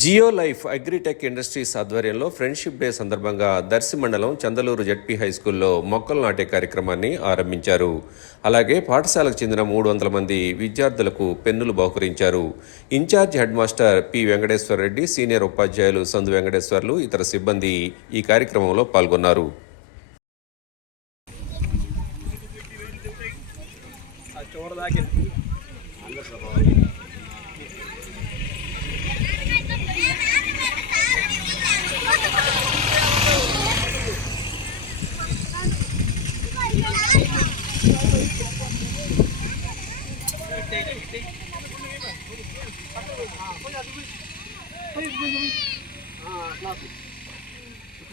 Jio life agritech industries ఆధ్వర్యంలో friendship day సందర్భంగా దర్శి మండలం చందలూరు జడ్పీ హై స్కూల్లో మొక్కలు నాటే కార్యక్రమాన్ని ఆరంభించారు. అలాగే పాఠశాలకు చెందిన మూడు వందల మంది విద్యార్థులకు పెన్నులు బహుకరించారు. In-charge head master P Venkateswara Reddy senior ఉపాధ్యాయులు సందు వెంకటేశ్వర్లు ఇతర సిబ్బంది ఈ కార్యక్రమంలో పాల్గొన్నారు.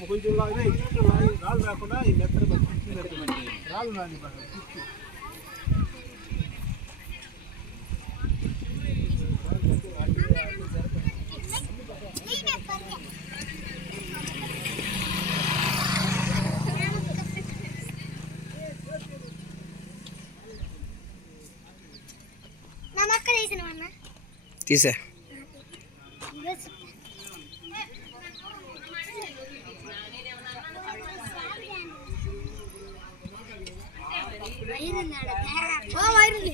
కొంచెం రాళ్ళు రాకుండా ఈ మెత్తలు చుట్టూ రాళ్ళు రాని మక్క తీసినవన్నా తీసా ఓ వైరుంది